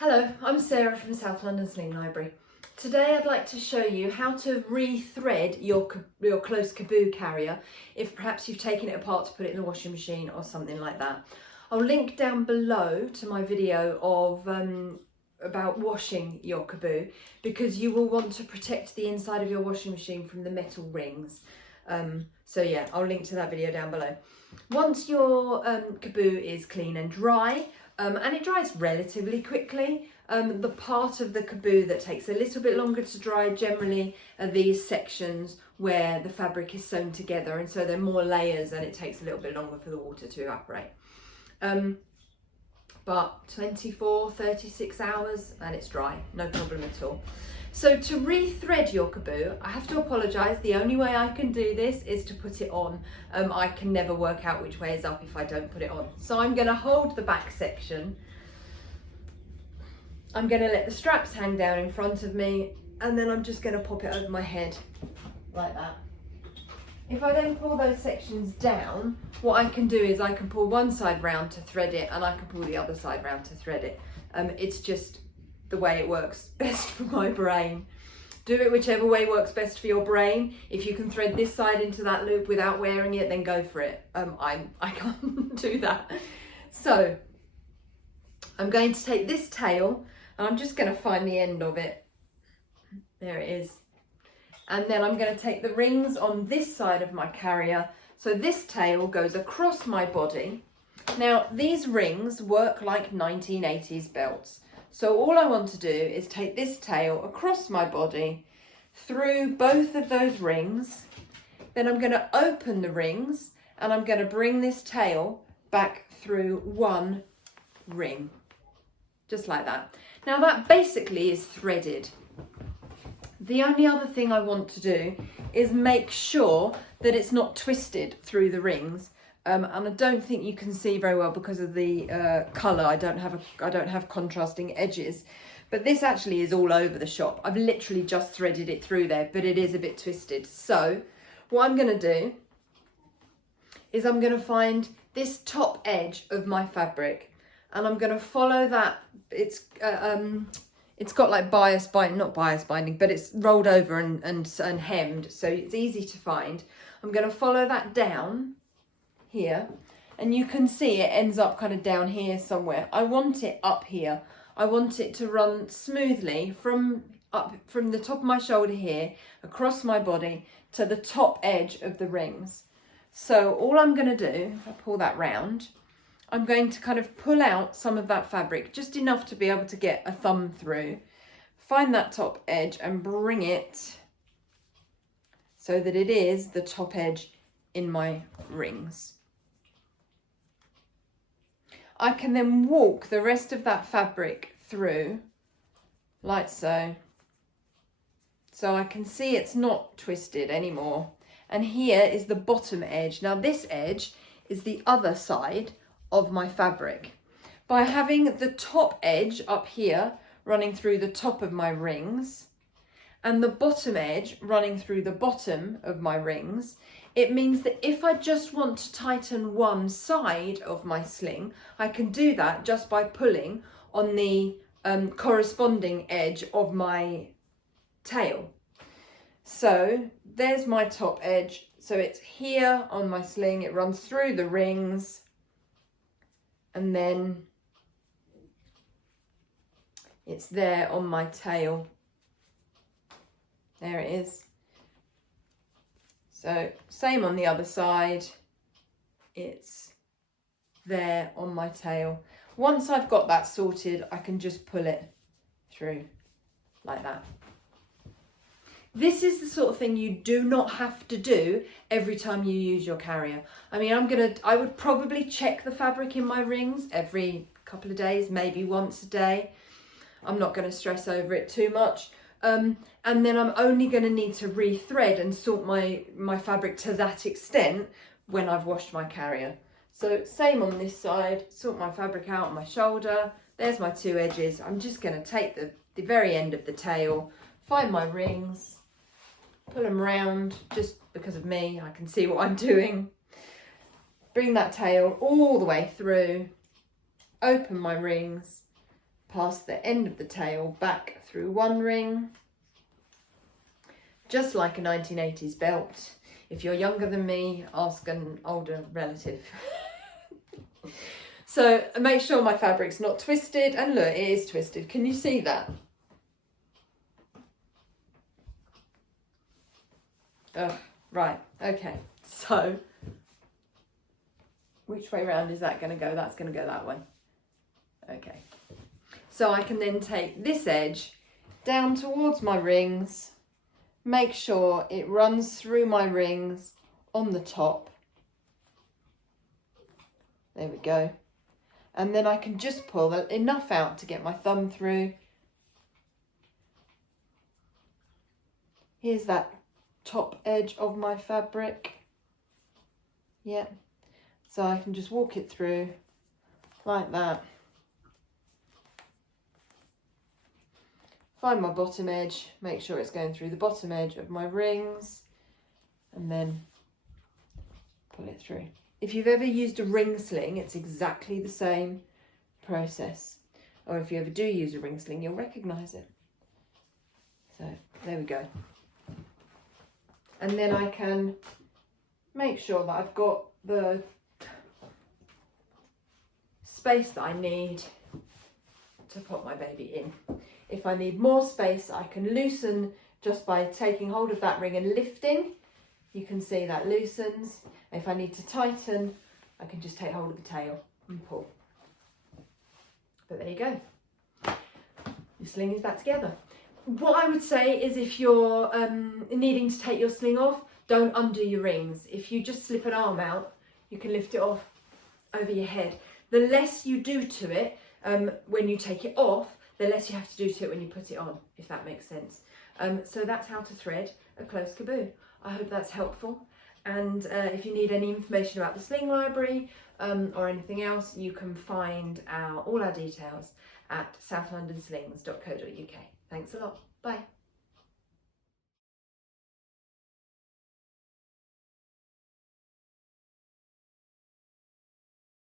Hello, I'm Sarah from South London Sling Library. Today I'd like to show you how to re-thread your close Caboo carrier if perhaps you've taken it apart to put it in the washing machine or something like that. I'll link down below to my video of about washing your Caboo, because you will want to protect the inside of your washing machine from the metal rings. So yeah, I'll link to that video down below. Once your Caboo is clean and dry, and it dries relatively quickly, the part of the Caboo that takes a little bit longer to dry generally are these sections where the fabric is sewn together, and so there are more layers and it takes a little bit longer for the water to evaporate. But 24, 36 hours and it's dry, no problem at all. So to re-thread your Caboo, I have to apologise, the only way I can do this is to put it on. I can never work out which way is up if I don't put it on. So I'm going to hold the back section. I'm going to let the straps hang down in front of me, and then I'm just going to pop it over my head like that. If I then pull those sections down, what I can do is I can pull one side round to thread it, and I can pull the other side round to thread it. It's just the way it works best for my brain. Do it whichever way works best for your brain. If you can thread this side into that loop without wearing it, then go for it. I can't do that. So I'm going to take this tail and I'm just going to find the end of it. There it is. And then I'm going to take the rings on this side of my carrier. So this tail goes across my body. Now these rings work like 1980s belts. So all I want to do is take this tail across my body, through both of those rings. Then I'm going to open the rings and I'm going to bring this tail back through one ring. Just like that. Now that basically is threaded. The only other thing I want to do is make sure that it's not twisted through the rings. And I don't think you can see very well because of the colour. I don't have contrasting edges, but this actually is all over the shop. I've literally just threaded it through there, but it is a bit twisted. So what I'm going to do is I'm going to find this top edge of my fabric, and I'm going to follow that. It's got like not bias binding, but it's rolled over and hemmed, so it's easy to find. I'm going to follow that down here, and you can see it ends up kind of down here somewhere. I want it up here. I want it to run smoothly from the top of my shoulder here, across my body to the top edge of the rings. So all I'm going to do, if I pull that round, I'm going to kind of pull out some of that fabric, just enough to be able to get a thumb through, find that top edge and bring it so that it is the top edge in my rings. I can then walk the rest of that fabric through like so. So I can see it's not twisted anymore. And here is the bottom edge. Now this edge is the other side of my fabric. By having the top edge up here running through the top of my rings and the bottom edge running through the bottom of my rings, it means that if I just want to tighten one side of my sling, I can do that just by pulling on the corresponding edge of my tail. So there's my top edge. So it's here on my sling, it runs through the rings, and then it's there on my tail. There it is. So same on the other side, it's there on my tail. Once I've got that sorted, I can just pull it through like that. This is the sort of thing you do not have to do every time you use your carrier. I mean, I would probably check the fabric in my rings every couple of days, maybe once a day. I'm not going to stress over it too much. And then I'm only going to need to re-thread and sort my fabric to that extent when I've washed my carrier. So same on this side, sort my fabric out on my shoulder. There's my two edges. I'm just going to take the very end of the tail, find my rings, pull them round. Just because of me, I can see what I'm doing. Bring that tail all the way through, open my rings, past the end of the tail, back through one ring, just like a 1980s belt. If you're younger than me, ask an older relative. So make sure my fabric's not twisted, and look, it is twisted. Can you see that? Oh, right, okay, so which way round is that going to go? That's going to go that way. Okay, so I can then take this edge down towards my rings, make sure it runs through my rings on the top. There we go. And then I can just pull enough out to get my thumb through. Here's that top edge of my fabric. Yeah. So I can just walk it through like that. Find my bottom edge, make sure it's going through the bottom edge of my rings, and then pull it through. If you've ever used a ring sling, it's exactly the same process. Or if you ever do use a ring sling, you'll recognise it. So there we go. And then I can make sure that I've got the space that I need to put my baby in. If I need more space, I can loosen just by taking hold of that ring and lifting. You can see that loosens. If I need to tighten, I can just take hold of the tail and pull. But there you go. Your sling is back together. What I would say is if you're needing to take your sling off, don't undo your rings. If you just slip an arm out, you can lift it off over your head. The less you do to it when you take it off, the less you have to do to it when you put it on, if that makes sense. So that's how to thread a close caboo. I hope that's helpful. And if you need any information about the sling library or anything else, you can find all our details at southlondonslings.co.uk. Thanks a lot. Bye.